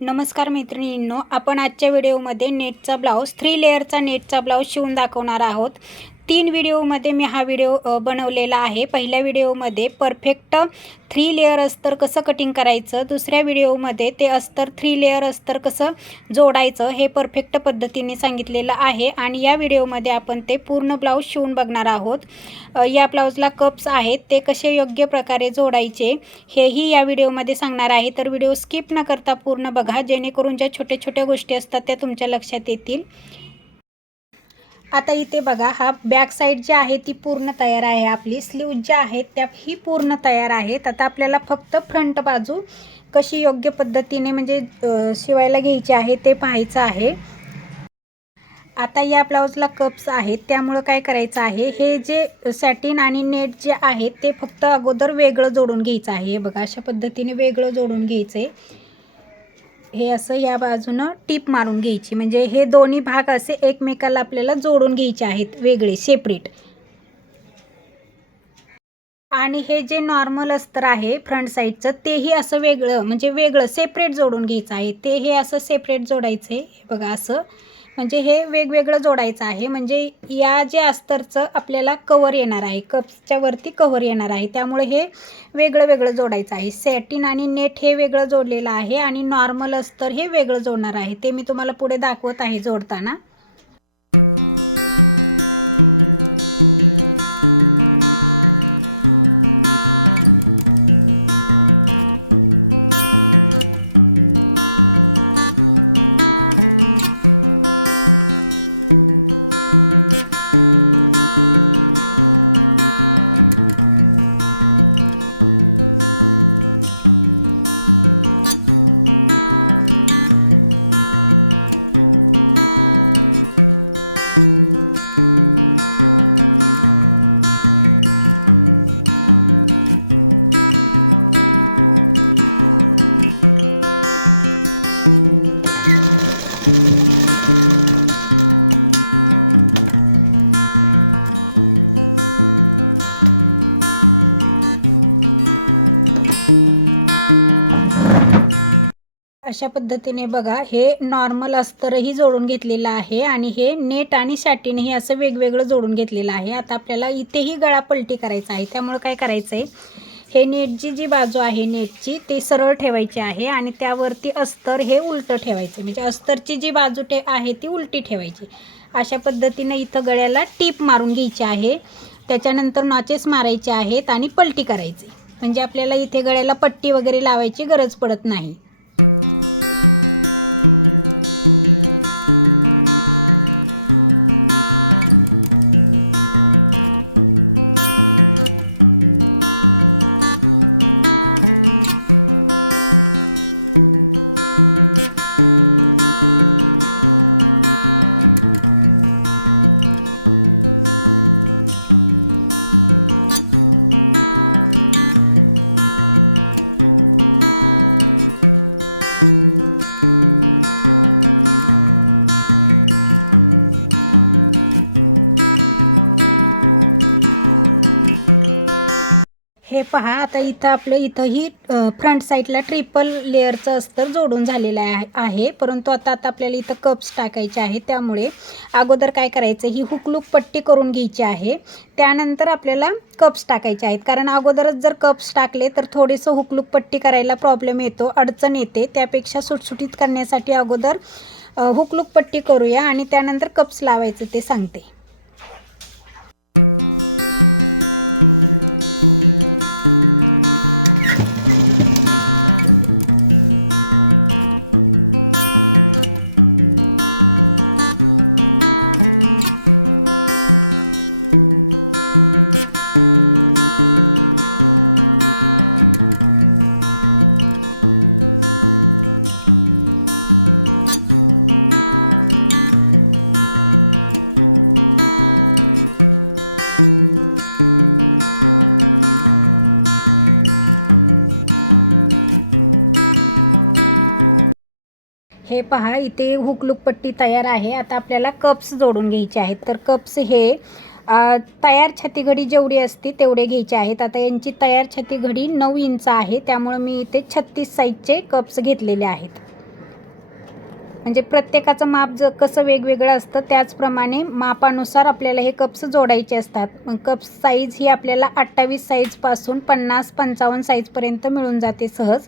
नमस्कार मैत्रिणींनो आपण आजच्या व्हिडिओमध्ये नेटचा ब्लाऊज थ्री लेअरचा नेटचा ब्लाऊज शिवून दाखवणार आहोत. तीन व्हिडिओमध्ये मी हा व्हिडिओ बनवलेला आहे. पहिल्या व्हिडिओमध्ये परफेक्ट थ्री लेअर अस्तर कसं कटिंग करायचं दुसऱ्या व्हिडिओमध्ये ते अस्तर थ्री लेअर अस्तर कसं जोडायचं हे परफेक्ट पद्धतीने सांगितलेलं आहे. आणि या व्हिडिओमध्ये आपण ते पूर्ण ब्लाऊज शिवून बघणार आहोत. या ब्लाऊजला कप्स आहेत ते कसे योग्य प्रकारे जोडायचे हेही या व्हिडिओमध्ये सांगणार आहे. तर व्हिडिओ स्किप न करता पूर्ण बघा जेणेकरून ज्या छोट्या छोट्या गोष्टी असतात त्या तुमच्या लक्षात येतील. आता इथे बघा हा बॅक साईड जी आहे ती पूर्ण तयार आहे आपली. स्लीव ज्या आहेत त्या ही पूर्ण तयार आहेत. आता आपल्याला फक्त फ्रंट बाजू कशी योग्य पद्धतीने म्हणजे शिवायला घ्यायची आहे ते पाहायचं आहे. आता या ब्लाऊजला कप्स आहेत. त्यामुळं काय करायचं आहे हे जे सॅटिन आणि नेट जे आहेत ते फक्त अगोदर वेगळं जोडून घ्यायचं आहे. हे बघा अशा पद्धतीने वेगळं जोडून घ्यायचं आहे हे असं या बाजूनं टीप मारून घ्यायची. म्हणजे हे दोन्ही भाग असे एकमेकाला आपल्याला जोडून घ्यायचे आहेत वेगळे सेपरेट आणि हे जे नॉर्मल अस्तर आहे फ्रंट साईडचं तेही असं वेगळं म्हणजे वेगळं सेपरेट जोडून घ्यायचं आहे. ते हे असं सेपरेट जोडायचं आहे बघा असं. म्हणजे हे वेगवेगळं जोडायचं आहे. म्हणजे या जे अस्तरचं आपल्याला कवर येणार आहे कप्सच्या वरती कवर येणार आहे त्यामुळे हे वेगळं वेगळं जोडायचं आहे. सॅटिन आणि नेट हे वेगळं जोडलेलं आहे आणि नॉर्मल अस्तर हे वेगळं जोडणार आहे. ते मी तुम्हाला पुढे दाखवत आहे जोडताना. अशा पद्धतीने बघा हे नॉर्मल अस्तरही जोडून घेतलेलं आहे आणि हे नेट आणि सॅटिन हे असं वेगवेगळं जोडून घेतलेलं आहे. आता आपल्याला इथेही गळा पलटी करायचा आहे. त्यामुळे काय करायचं आहे हे नेटची जी बाजू आहे नेटची ती सरळ ठेवायची आहे आणि त्यावरती अस्तर हे उलटं ठेवायचे. म्हणजे अस्तरची जी बाजू ठे आहे ती उलटी ठेवायची. अशा पद्धतीनं इथं गळ्याला टीप मारून घ्यायची आहे. त्याच्यानंतर नॉचेस मारायचे आहेत आणि पलटी करायची. म्हणजे आपल्याला इथे गळ्याला पट्टी वगैरे लावायची गरज पडत नाही. हे पहा आता इथं आपलं इथंही फ्रंट साईडला ट्रिपल लेअरचं अस्तर जोडून झालेलं आहे आहे. परंतु आता आता आपल्याला इथं कप्स टाकायचे आहे त्यामुळे अगोदर काय करायचं ही हुकलूक पट्टी करून घ्यायची आहे. त्यानंतर आपल्याला कप्स टाकायचे आहेत. कारण अगोदरच जर कप्स टाकले तर थोडेसं हुकलूक पट्टी करायला प्रॉब्लेम येतो अडचण येते. त्यापेक्षा सुटसुटीत करण्यासाठी अगोदर हुकलूक पट्टी करूया आणि त्यानंतर कप्स लावायचं ते सांगते. हे पहा इथे हुकलूक पट्टी तयार आहे. आता आपल्याला कप्स जोडून घ्यायचे आहेत. तर कप्स हे तयार छातीघडी जेवढी असते तेवढे घ्यायचे आहेत. आता यांची तयार छातीघडी नऊ इंच आहे. त्यामुळे मी इथे छत्तीस साईजचे कप्स घेतलेले आहेत. म्हणजे प्रत्येकाचं माप ज कसं वेगवेगळं असतं त्याचप्रमाणे मापानुसार आपल्याला हे कप्स जोडायचे असतात. कप्स साईज ही आपल्याला अठ्ठावीस साईजपासून पन्नास पंचावन्न साईजपर्यंत मिळून जाते सहज.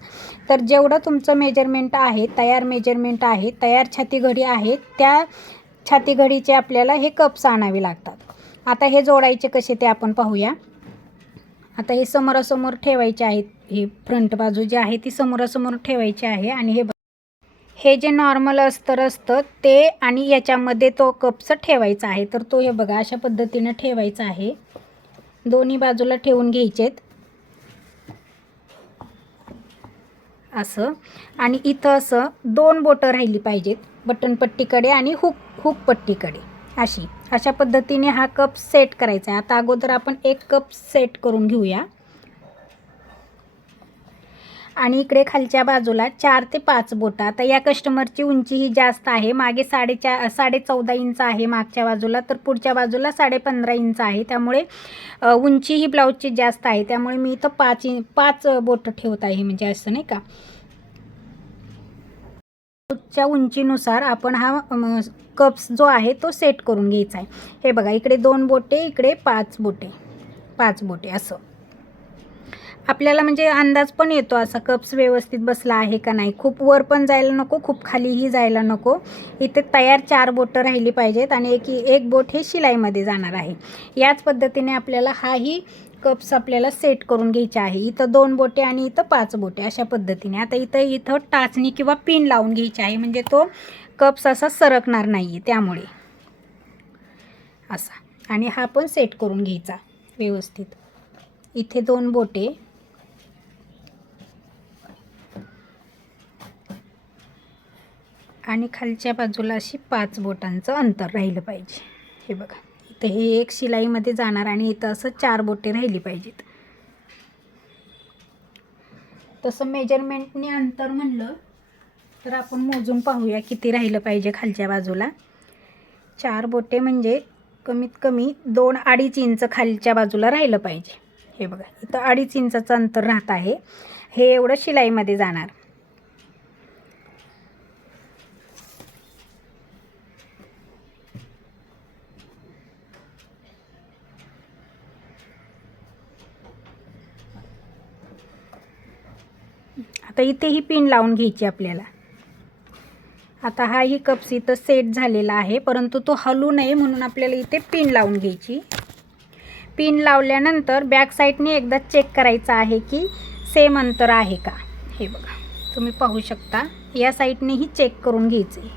तर जेवढं तुमचं मेजरमेंट आहे तयार मेजरमेंट आहे तयार छाती घडी आहे त्या छातीघडीचे आपल्याला हे कप्स आणावे लागतात. आता हे जोडायचे कसे ते आपण पाहूया. आता हे समोरासमोर ठेवायचे आहेत हे फ्रंट बाजू जी आहे ती समोरासमोर ठेवायची आहे आणि हे ब- हे जे नॉर्मल अस्तर असतं ते आणि याच्यामध्ये तो कपचं ठेवायचा आहे. तर तो हे बघा अशा पद्धतीनं ठेवायचा आहे. दोन्ही बाजूला ठेवून घ्यायचेत. असं. आणि इथं असं दोन बोटं राहिली पाहिजेत बटनपट्टीकडे आणि हुक हुक पट्टीकडे. अशी. अशा पद्धतीने हा कप सेट करायचा आहे. आता अगोदर आपण एक कप सेट करून घेऊया. आणि इकडे खालच्या बाजूला चार ते पाच बोटं. आता या कस्टमरची उंची ही जास्त आहे. मागे साडेचार साडे चौदा इंच आहे मागच्या बाजूला तर पुढच्या बाजूला साडे पंधरा इंच आहे. त्यामुळे उंची ही ब्लाऊजची जास्त आहे. त्यामुळे मी इथं पाच इं पाच बोटं ठेवत आहे. म्हणजे असं नाही का? च्या उंचीनुसार आपण हा कप्स जो आहे तो सेट करून घ्यायचा आहे. हे बघा इकडे दोन बोटे इकडे पाच बोटे. पाच बोटे असं. आपल्याला म्हणजे अंदाज पण येतो असा कप्स व्यवस्थित बसला आहे का नाही. खूप वर पण जायला नको खूप खालीही जायला नको. इथे तयार चार बोटं राहिली पाहिजेत आणि एक एक बोट हे शिलाईमध्ये जाणार आहे. याच पद्धतीने आपल्याला हाही कप्स आपल्याला सेट करून घ्यायचे आहे. इथं दोन बोटे आणि इथं पाच बोटे अशा पद्धतीने. आता इथं इथं टाचणी किंवा पिन लावून घ्यायची आहे म्हणजे तो कप्स असा सरकणार नाही आहे त्यामुळे. असा. आणि हा पण सेट करून घ्यायचा व्यवस्थित. इथे दोन बोटे. आणि खालच्या बाजूला अशी पाच बोटांचं अंतर राहिलं पाहिजे. हे बघा इथं हे एक शिलाईमध्ये जाणार आणि इथं असं चार बोटे राहिली पाहिजेत. तसं मेजरमेंटने अंतर म्हणलं तर आपण मोजून पाहूया किती राहिलं पाहिजे खालच्या बाजूला. चार बोटे म्हणजे कमीत कमी दोन अडीच इंच खालच्या बाजूला राहिलं पाहिजे. हे बघा इथं अडीच इंचाचं अंतर राहत आहे. हे एवढं शिलाईमध्ये जाणार. आता इथेही पिन लावून घ्यायची आपल्याला. आता हाही कप्स इथं सेट झालेला आहे परंतु तो हलू नये म्हणून आपल्याला इथे पिन लावून घ्यायची. पिन लावल्यानंतर बॅक साईडने एकदा चेक करायचं आहे की सेम अंतर आहे का? हे बघा. तुम्ही पाहू शकता या साईडनेही चेक करून घ्यायचं.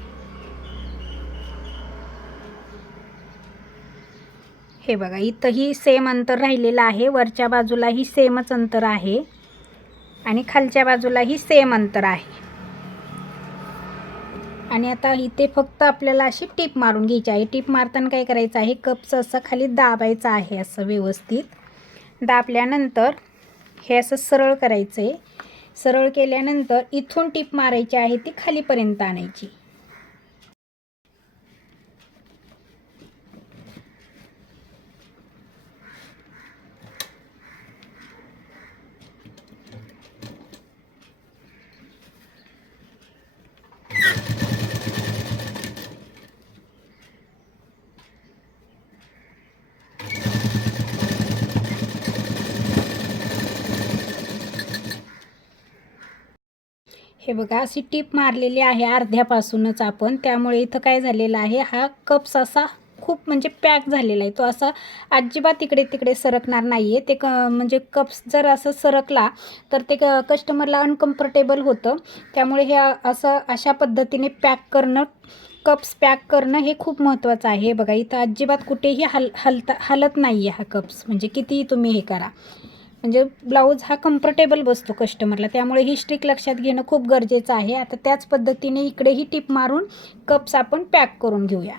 हे बघा इथंही सेम अंतर राहिलेलं आहे वरच्या बाजूलाही सेमच अंतर आहे. आणि खालच्या बाजूलाही सेम अंतर आहे. आणि आता इथे फक्त आपल्याला अशी टीप मारून घ्यायची आहे. टीप मारताना काय करायचं आहे? कपचं असं खाली दाबायचं आहे असं व्यवस्थित. दाबल्यानंतर हे असं सरळ करायचं आहे सरळ केल्यानंतर इथून टीप मारायची आहे ती खालीपर्यंत आणायची. हे बघा अशी टीप मारलेली आहे अर्ध्यापासूनच आपण. त्यामुळे इथं काय झालेलं आहे हा कप्स असा खूप म्हणजे पॅक झालेला आहे. तो असा अजिबात इकडे तिकडे सरकणार नाही आहे ते क म्हणजे कप्स जर असं सरकला तर ते क कस्टमरला अनकम्फर्टेबल होतं. त्यामुळे हे असं अशा पद्धतीने पॅक करणं कप्स पॅक करणं हे खूप महत्त्वाचं आहे. बघा इथं अजिबात कुठेही हल हलता हलत नाही आहे हा कप्स. म्हणजे कितीही तुम्ही हे करा. म्हणजे ब्लाऊज हा कम्फर्टेबल बसतो कस्टमरला त्यामुळे ही स्ट्रिक लक्षात घेणं खूप गरजेचं आहे. आता त्याच पद्धतीने इकडेही टिप मारून कप्स आपण पॅक करून घेऊया.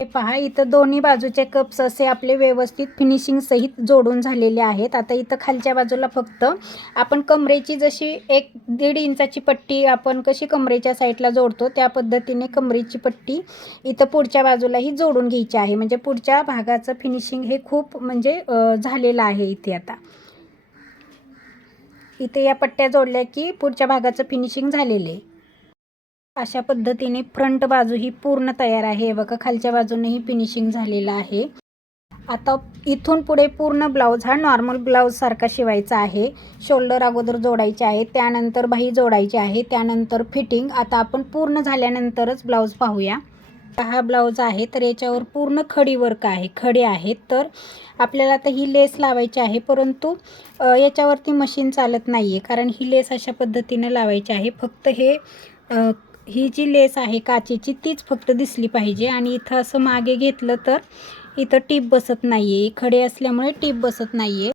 हे पहा इथं दोन्ही बाजूचे कप्स असे आपले व्यवस्थित फिनिशिंग सहित जोडून झालेले आहेत. आता इथं खालच्या बाजूला फक्त आपण कमरेची जशी एक दीड इंचाची पट्टी आपण कशी कमरेच्या साईडला जोडतो त्या पद्धतीने कमरेची पट्टी इथं पुढच्या बाजूलाही जोडून घ्यायची आहे. म्हणजे पुढच्या भागाचं फिनिशिंग हे खूप म्हणजे झालेलं आहे इथे आता. इथे या पट्ट्या जोडल्या की पुढच्या भागाचं फिनिशिंग झालेलं आहे. अशा पद्धतीने फ्रंट बाजू ही पूर्ण तयार आहे. बघा खालच्या बाजूनेही फिनिशिंग झालेलं आहे. आता इथून पुढे पूर्ण ब्लाऊज हा नॉर्मल ब्लाऊजसारखा शिवायचा आहे. शोल्डर अगोदर जोडायचे आहे त्यानंतर बाही जोडायची आहे त्यानंतर फिटिंग आता आपण पूर्ण झाल्यानंतरच ब्लाऊज पाहूया. हा ब्लाऊज आहे तर याच्यावर पूर्ण खडी वर्क आहे. खडे आहेत तर आपल्याला आता ही लेस लावायची आहे परंतु याच्यावरती मशीन चालत नाही आहे कारण ही लेस अशा पद्धतीनं लावायची आहे. फक्त हे ही जी लेस आहे काचेची तीच फक्त दिसली पाहिजे. आणि इथं असं मागे घेतलं तर इथं टीप बसत नाही आहे खडे असल्यामुळे टीप बसत नाही आहे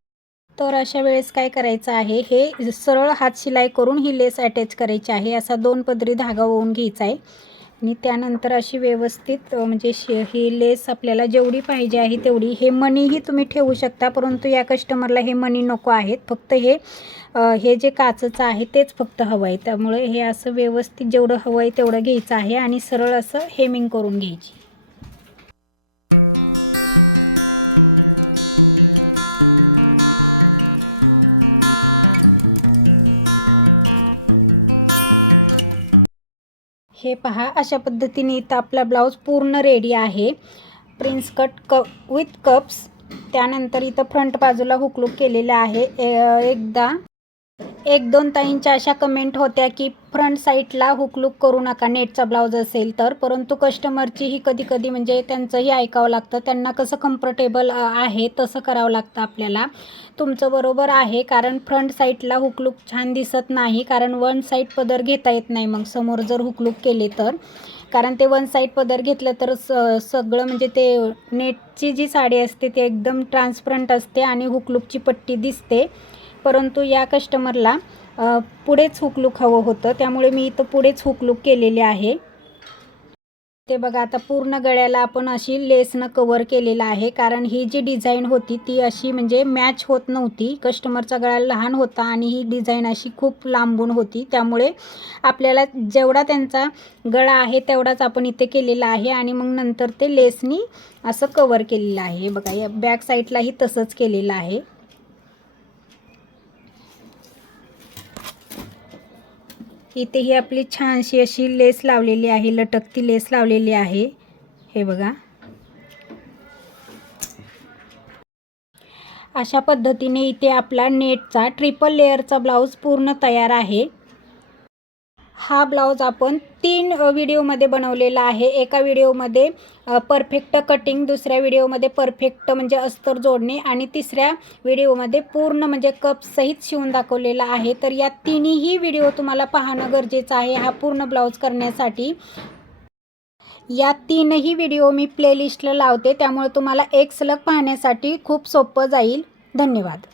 तर अशा वेळेस काय करायचं आहे हे सरळ हात शिलाई करून ही लेस अटॅच करायची आहे. असा दोन पदरी धागा ओवून घ्यायचा आहे. आणि त्यानंतर अशी व्यवस्थित म्हणजे शे ही लेस आपल्याला जेवढी पाहिजे आहे तेवढी. हे मनीही तुम्ही ठेवू शकता परंतु या कस्टमरला हे मनी नको आहेत. फक्त हे हे जे काचचं आहे तेच फक्त हवं आहे. त्यामुळे हे असं व्यवस्थित जेवढं हवं आहे तेवढं घ्यायचं आहे आणि सरळ असं हेमिंग करून घ्यायची. हे पहा अशा पद्धतीने इथं आपला ब्लाऊज पूर्ण रेडी आहे. प्रिन्स कट क विथ कप्स त्यानंतर इथं फ्रंट बाजूला हुकलूक केलेलं आहे. ए- एकदा एक दोन ताईंच्या अशा कमेंट होत्या की फ्रंट साईडला हुकलूक करू नका नेटचा ब्लाऊज असेल तर. परंतु कस्टमरचीही कधी कधी म्हणजे त्यांचंही ऐकावं लागतं. त्यांना कसं कम्फर्टेबल आहे तसं करावं लागतं आपल्याला. तुमचं बरोबर आहे कारण फ्रंट साईडला हुकलूक छान दिसत नाही. कारण वन साईड पदर घेता येत नाही मग समोर जर हुकलूक केले तर. कारण ते वन साईड पदर घेतलं तर स सगळं म्हणजे ते नेटची जी साडी असते ती एकदम ट्रान्सपरंट असते आणि हुकलूकची पट्टी दिसते. परंतु या कस्टमरला पुढेच हुकलूक हवं होतं. त्यामुळे मी इथं पुढेच हुकलूक केलेले आहे. ते बघा आता पूर्ण गळ्याला आपण अशी लेसनं कवर केलेलं आहे. कारण ही जी डिझाईन होती ती अशी म्हणजे मॅच होत नव्हती. कस्टमरचा गळा लहान होता आणि ही डिझाईन अशी खूप लांबून होती. त्यामुळे आपल्याला जेवढा त्यांचा गळा आहे तेवढाच आपण इथे केलेला आहे. आणि मग नंतर ते लेसनी असं कवर केलेलं आहे. बघा या बॅक साईडलाही तसंच केलेलं आहे. इथेही आपली छानशी अशी लेस लावलेली आहे लटकती लेस लावलेली आहे. हे बघा. अशा पद्धतीने इथे आपला नेटचा ट्रिपल लेअरचा ब्लाऊज पूर्ण तयार आहे. हा ब्लाऊज आपण तीन व्हिडिओमध्ये बनवलेला आहे. एका व्हिडिओमध्ये परफेक्ट कटिंग दुसऱ्या व्हिडिओमध्ये परफेक्ट म्हणजे अस्तर जोडणे आणि तिसऱ्या व्हिडिओमध्ये पूर्ण म्हणजे कपसहित शिवून दाखवलेला आहे. तर या तिन्ही व्हिडिओ तुम्हाला पाहणं गरजेचं आहे. हा पूर्ण ब्लाऊज करण्यासाठी या तीनही व्हिडिओ मी प्लेलिस्टला लावते. त्यामुळे तुम्हाला एक सलग पाहण्यासाठी खूप सोपं जाईल. धन्यवाद.